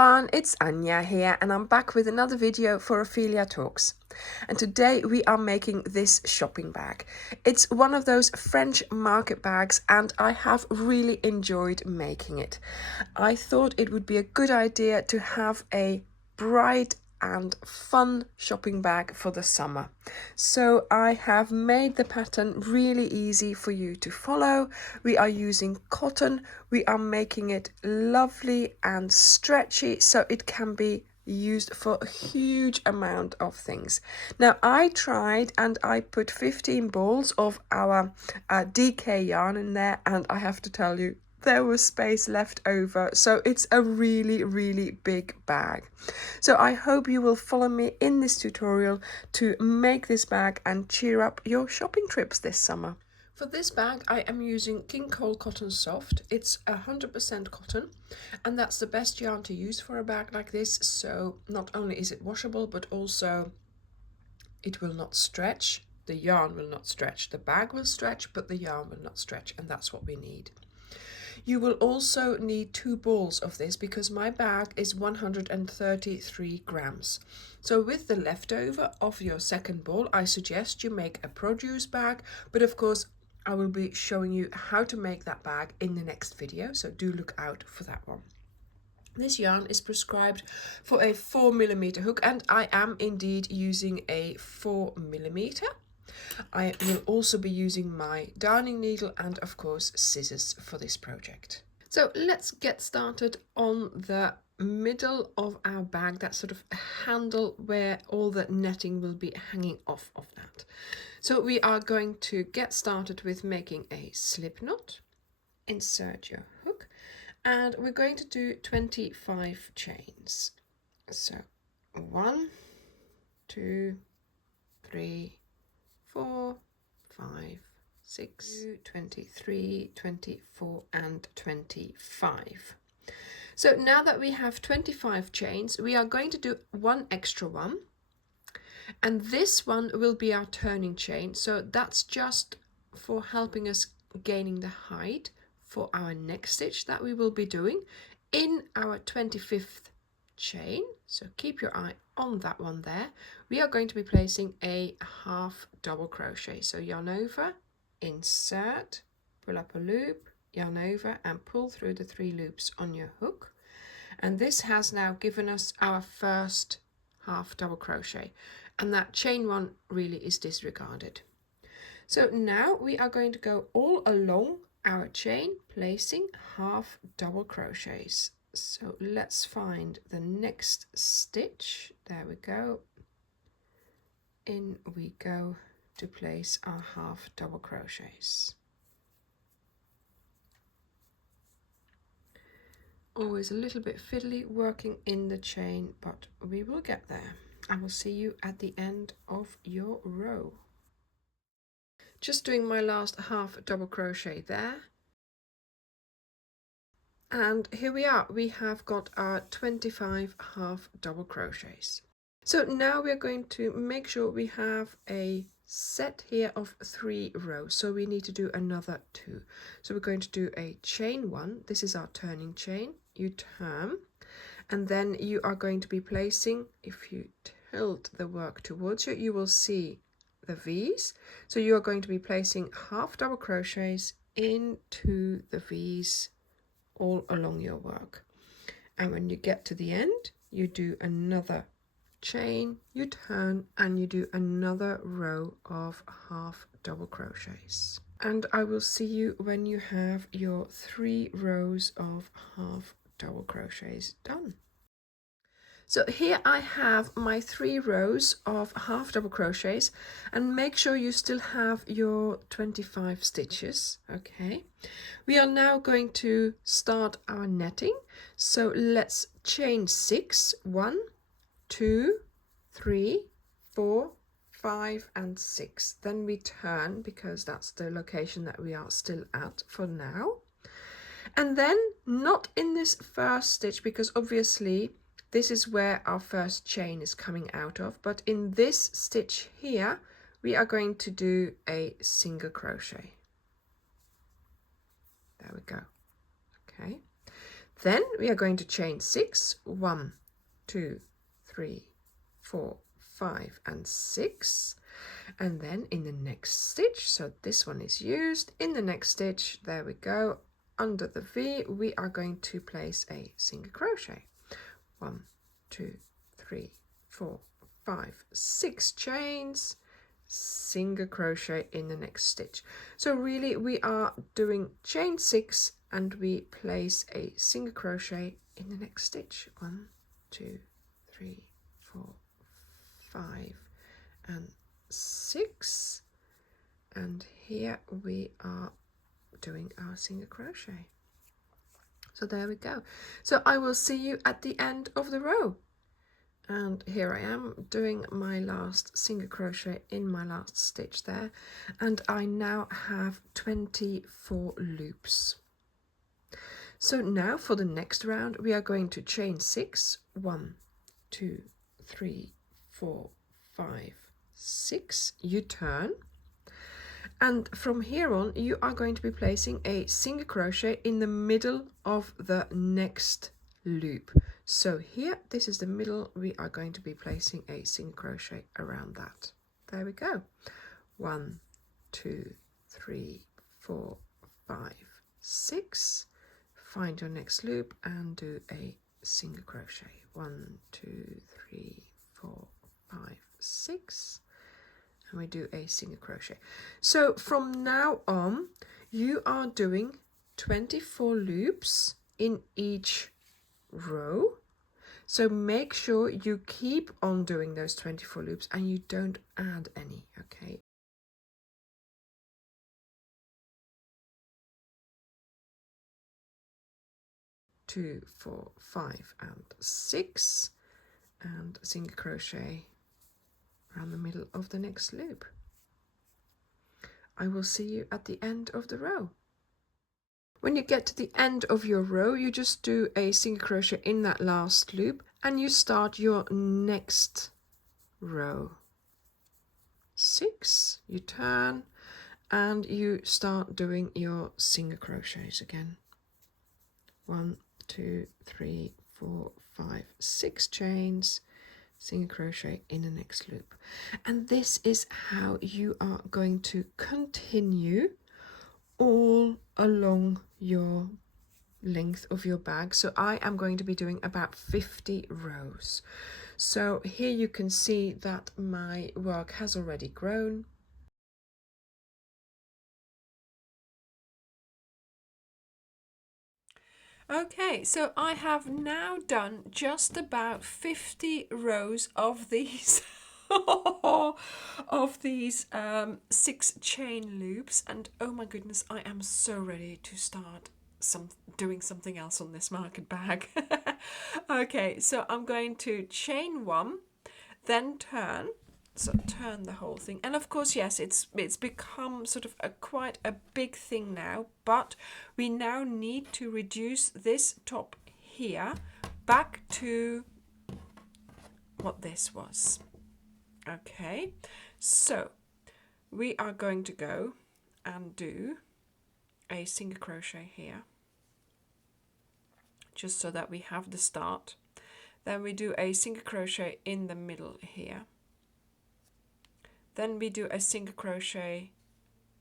everyone, it's Anya here and I'm back with another video for Ophelia Talks. And today we are making this shopping bag. It's one of those French market bags and I have really enjoyed making it. I thought it would be a good idea to have a bright and fun shopping bag for the summer. So I have made the pattern really easy for you to follow. We are using cotton. We are making it lovely and stretchy so it can be used for a huge amount of things. Now I tried and I put 15 balls of our DK yarn in there, and I have to tell you, there was space left over, so it's a really big bag. So I hope you will follow me in this tutorial to make this bag and cheer up your shopping trips this summer. For this bag I am using King Cole Cotton Soft. It's 100% cotton, and that's the best yarn to use for a bag like this. So not only is it washable, but also it will not stretch. The yarn will not stretch. The bag will stretch, but the yarn will not stretch, and that's what we need. You will also need 2 balls of this because my bag is 133 grams. So with the leftover of your second ball, I suggest you make a produce bag, but of course I will be showing you how to make that bag in the next video, so do look out for that one. This yarn is prescribed for a 4mm hook, and I am indeed using a 4mm. I will also be using my darning needle and of course scissors for this project. So let's get started on the middle of our bag, that sort of handle where all the netting will be hanging off of that. So we are going to get started with making a slip knot. Insert your hook and we're going to do 25 chains. So 1, 2, 3, 4, 5, 6, 23, 24 and 25. So now that we have 25 chains, we are going to do one extra one, and this one will be our turning chain. So that's just for helping us gaining the height for our next stitch that we will be doing in our 25th chain. So keep your eye on that one there. We are going to be placing a half double crochet. So yarn over, insert, pull up a loop, yarn over and pull through the 3 loops on your hook. And this has now given us our first half double crochet, and that chain 1 really is disregarded. So now we are going to go all along our chain, placing half double crochets. So let's find the next stitch. There we go. In we go to place our half double crochets. Always a little bit fiddly working in the chain, but we will get there. I will see you at the end of your row. Just doing my last half double crochet there. And here we are, we have got our 25 half double crochets. So now we're going to make sure we have a set here of 3 rows, so we need to do another 2. So we're going to do a chain 1. This is our turning chain. You turn, and then you are going to be placing, if you tilt the work towards you, you will see the V's. So you are going to be placing half double crochets into the V's all along your work, and when you get to the end you do another chain, you turn and you do another row of half double crochets, and I will see you when you have your 3 rows of half double crochets done. So here I have my 3 rows of half double crochets, and make sure you still have your 25 stitches. Okay, we are now going to start our netting. So let's chain 6, 1, 2, 3, 4, 5 and 6. Then we turn because that's the location that we are still at for now. And then not in this first stitch, because obviously this is where our first chain is coming out of, but in this stitch here we are going to do a single crochet. There we go. Okay, Then we are going to chain 6, 1, 2, 3, 4, 5 and 6, and then in the next stitch, so this one is used, in the next stitch, there we go, under the V we are going to place a single crochet. 1, 2, 3, 4, 5, 6 chains, single crochet in the next stitch. So really we are doing chain 6 and we place a single crochet in the next stitch. 1, 2, 3, 4, 5 and 6, and here we are doing our single crochet. So there we go. So I will see you at the end of the row. And here I am doing my last single crochet in my last stitch there, and I now have 24 loops. So now for the next round we are going to chain 6, 1, 2, 3, 4, 5, 6, you turn, and from here on you are going to be placing a single crochet in the middle of the next loop. So here, this is the middle, we are going to be placing a single crochet around that. There we go. 1, 2, 3, 4, 5, 6. Find your next loop and do a single crochet. 1, 2, 3, 4, 5, 6. And we do a single crochet. So from now on, you are doing 24 loops in each row. So make sure you keep on doing those 24 loops and you don't add any, okay? Two, 4, 5 and 6, and single crochet around the middle of the next loop. I will see you at the end of the row. When you get to the end of your row, you just do a single crochet in that last loop and you start your next row. 6, you turn and you start doing your single crochets again. 1, 2, 3, 4, 5, 6 chains, single crochet in the next loop. And this is how you are going to continue all along your length of your bag. So I am going to be doing about 50 rows. So here you can see that my work has already grown. Okay, so I have now done just about 50 rows of these of these 6 chain loops, and oh my goodness, I am so ready to start doing something else on this market bag. Okay, so I'm going to chain 1, then turn. So turn the whole thing, and of course, yes, it's become sort of quite a big thing now, but we now need to reduce this top here back to what this was. Okay, so we are going to go and do a single crochet here, just so that we have the start. Then we do a single crochet in the middle here. Then we do a single crochet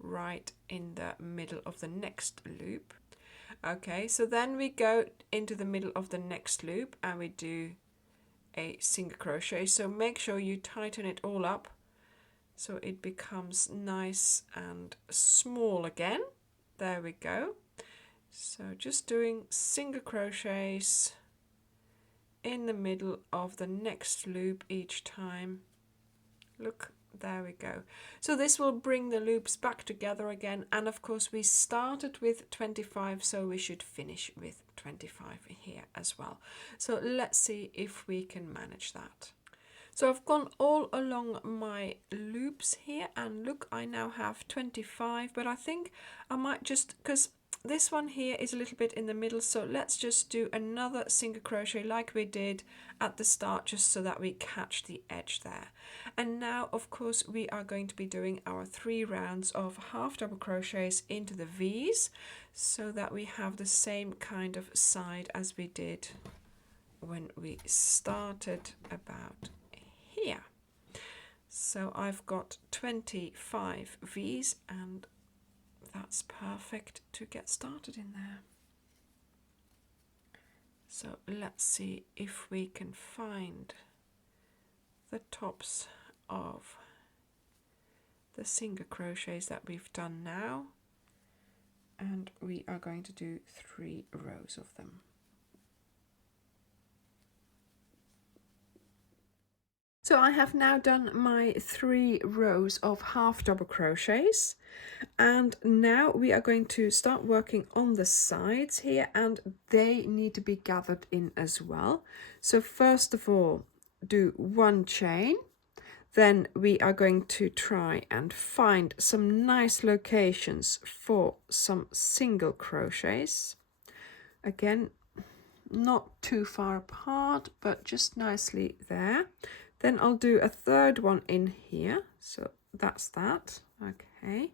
right in the middle of the next loop. Okay, so then we go into the middle of the next loop and we do a single crochet. So make sure you tighten it all up so it becomes nice and small again. There we go. So just doing single crochets in the middle of the next loop each time. Look, there we go. So this will bring the loops back together again, and of course we started with 25, so we should finish with 25 here as well. So let's see if we can manage that. So I've gone all along my loops here, and look, I now have 25, but I think I might just, because this one here is a little bit in the middle, so let's just do another single crochet like we did at the start, just so that we catch the edge there. And now of course we are going to be doing our 3 rounds of half double crochets into the V's, so that we have the same kind of side as we did when we started about here. So I've got 25 V's, and that's perfect to get started in there. So let's see if we can find the tops of the single crochets that we've done now, and we are going to do 3 rows of them. So I have now done my 3 rows of half double crochets, and now we are going to start working on the sides here, and they need to be gathered in as well. So first of all, do 1 chain, then we are going to try and find some nice locations for some single crochets. Again, not too far apart, but just nicely there. Then I'll do a 3rd one in here, so that's that. Okay,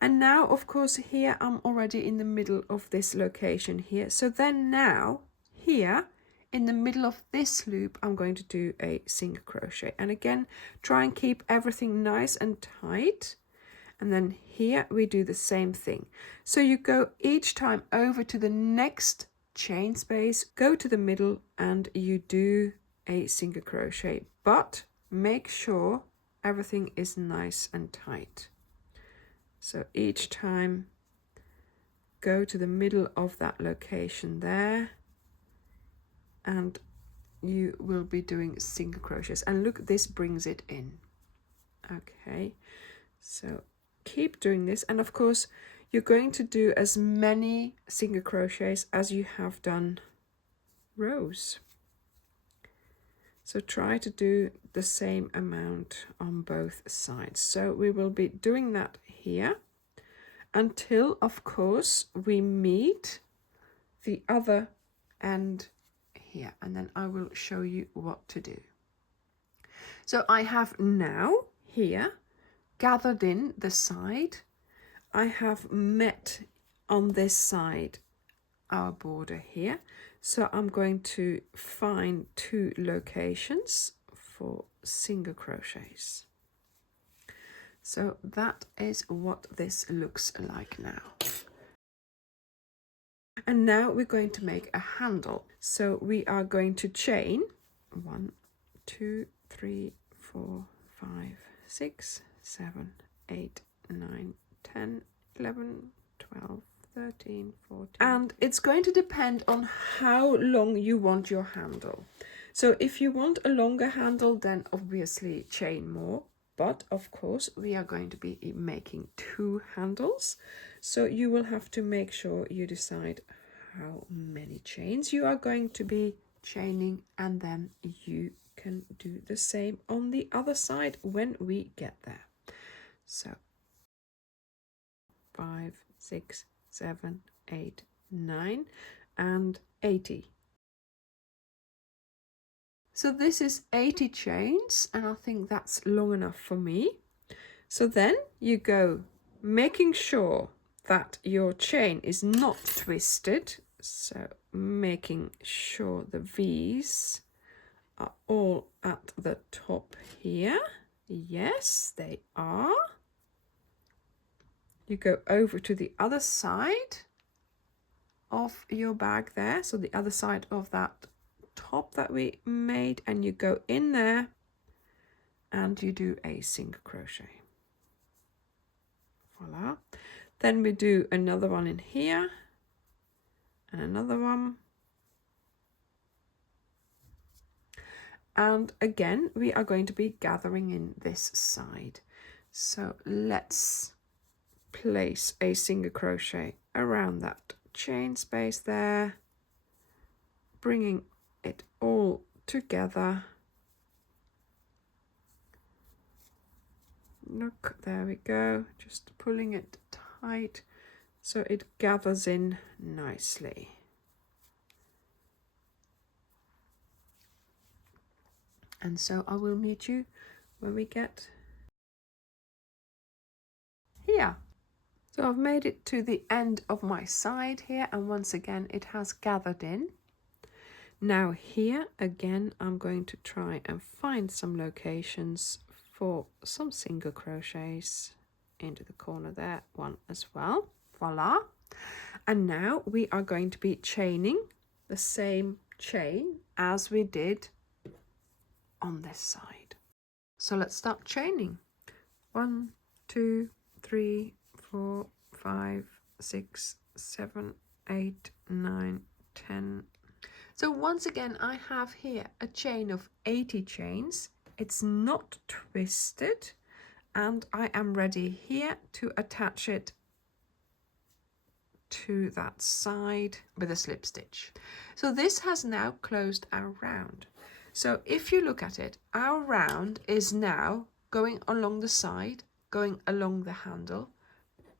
and now of course here I'm already in the middle of this location here, so then now here in the middle of this loop I'm going to do a single crochet, and again try and keep everything nice and tight. And then here we do the same thing, so you go each time over to the next chain space, go to the middle, and you do a single crochet, but make sure everything is nice and tight. So each time go to the middle of that location there, and you will be doing single crochets, and look, this brings it in. Okay, so keep doing this, and of course you're going to do as many single crochets as you have done rows. So try to do the same amount on both sides. So we will be doing that here until, of course, we meet the other end here, and then I will show you what to do. So I have now here gathered in the side. I have met on this side our border here, so I'm going to find 2 locations for single crochets. So that is what this looks like now. And now we're going to make a handle. So we are going to chain 1, 2, 3, 4, 5, 6, 7, 8, 9, 10, 11, 12, 13, 14. And it's going to depend on how long you want your handle. So if you want a longer handle, then obviously chain more. But of course we are going to be making 2 handles. So you will have to make sure you decide how many chains you are going to be chaining, and then you can do the same on the other side when we get there. So 5, 6, 7, 8, 9 and 80. So this is 80 chains, and I think that's long enough for me. So then you go making sure that your chain is not twisted, so making sure the V's are all at the top here. Yes, they are. You go over to the other side of your bag there, so the other side of that top that we made, and you go in there and you do a single crochet. Voila. Then we do another one in here and another one, and again we are going to be gathering in this side. So let's place a single crochet around that chain space there, bringing it all together. Look, there we go, just pulling it tight so it gathers in nicely. And so I will meet you when we get here. So I've made it to the end of my side here, and once again it has gathered in. Now here again I'm going to try and find some locations for some single crochets into the corner there, one as well. Voila. And now we are going to be chaining the same chain as we did on this side. So let's start chaining. 1, 2, 3, 4, 5, 6, 7, 8, 9, 10. So once again I have here a chain of 80 chains. It's not twisted, and I am ready here to attach it to that side with a slip stitch. So this has now closed our round. So if you look at it, our round is now going along the side, going along the handle,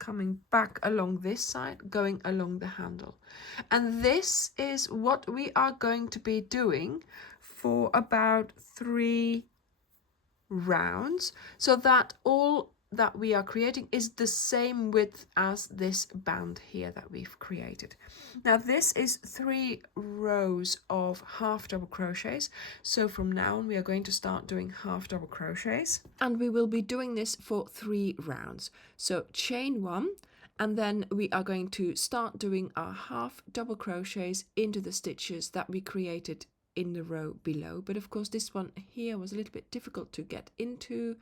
coming back along this side, going along the handle. And this is what we are going to be doing for about 3 rounds, so that all that we are creating is the same width as this band here that we've created. Now this is 3 rows of half double crochets, so from now on we are going to start doing half double crochets, and we will be doing this for 3 rounds. So chain 1, and then we are going to start doing our half double crochets into the stitches that we created in the row below. But of course this one here was a little bit difficult to get into,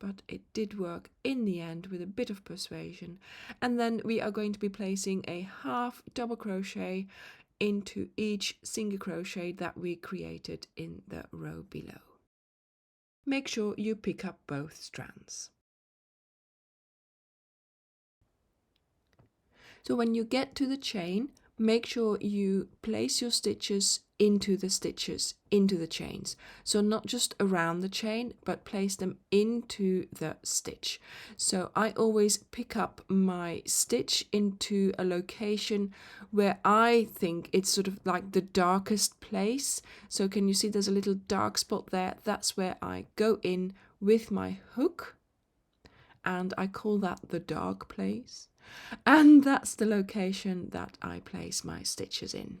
but it did work in the end with a bit of persuasion. And then we are going to be placing a half double crochet into each single crochet that we created in the row below. Make sure you pick up both strands. So when you get to the chain, make sure you place your stitches into the chains. So not just around the chain, but place them into the stitch. So I always pick up my stitch into a location where I think it's sort of like the darkest place. So can you see there's a little dark spot there? That's where I go in with my hook, and I call that the dark place. And that's the location that I place my stitches in.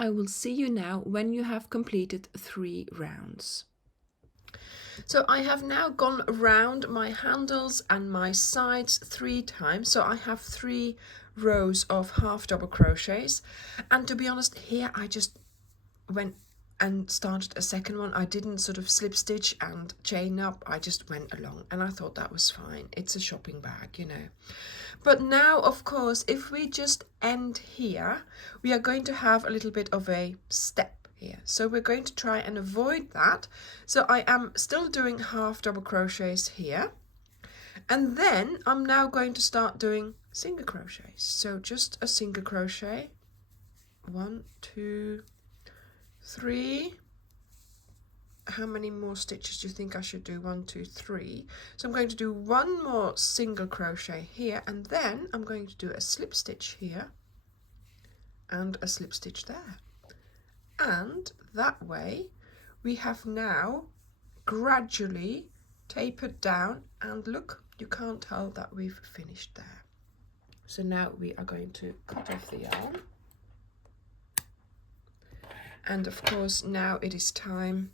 I will see you now when you have completed 3 rounds. So I have now gone around my handles and my sides 3 times. So I have 3 rows of half double crochets. And to be honest, here I just went and started a second one. I didn't sort of slip stitch and chain up. I just went along, and I thought that was fine. It's a shopping bag, you know. But now, of course, if we just end here, we are going to have a little bit of a step here. So we're going to try and avoid that. So I am still doing half double crochets here. And then I'm now going to start doing single crochets. So just a single crochet. 1, 2, 3. How many more stitches do you think I should do? 1, 2, 3. So I'm going to do 1 more single crochet here, and then I'm going to do a slip stitch here and a slip stitch there. And that way we have now gradually tapered down, and look, you can't tell that we've finished there. So now we are going to cut off the yarn. And of course now it is time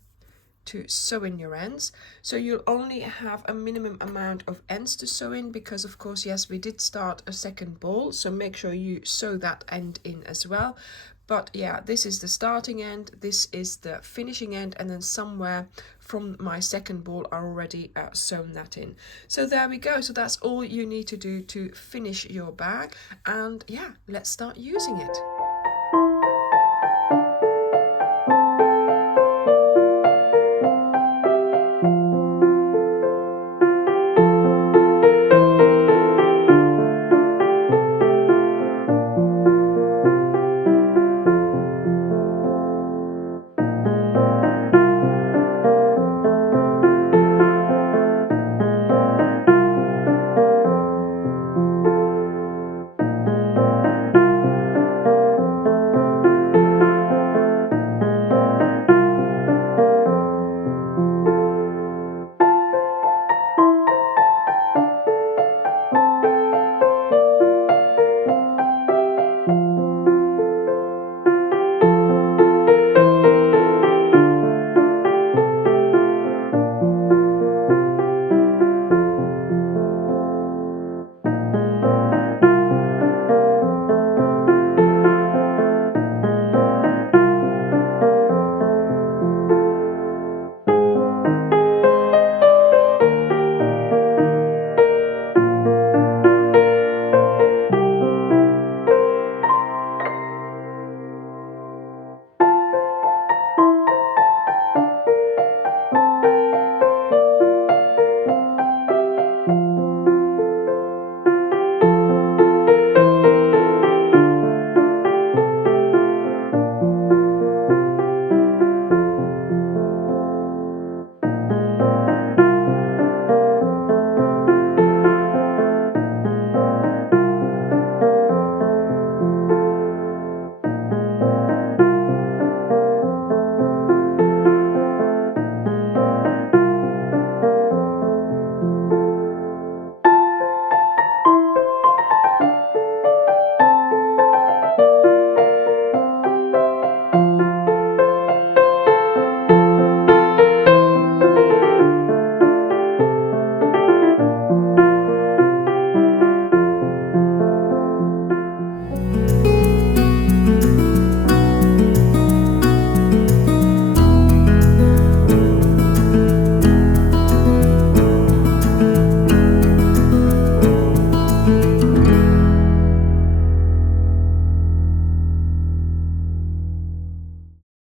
to sew in your ends. So you'll only have a minimum amount of ends to sew in, because of course, yes, we did start a second ball, so make sure you sew that end in as well. But yeah, this is the starting end, this is the finishing end, and then somewhere from my second ball I already sewn that in. So there we go. So that's all you need to do to finish your bag. And yeah, let's start using it.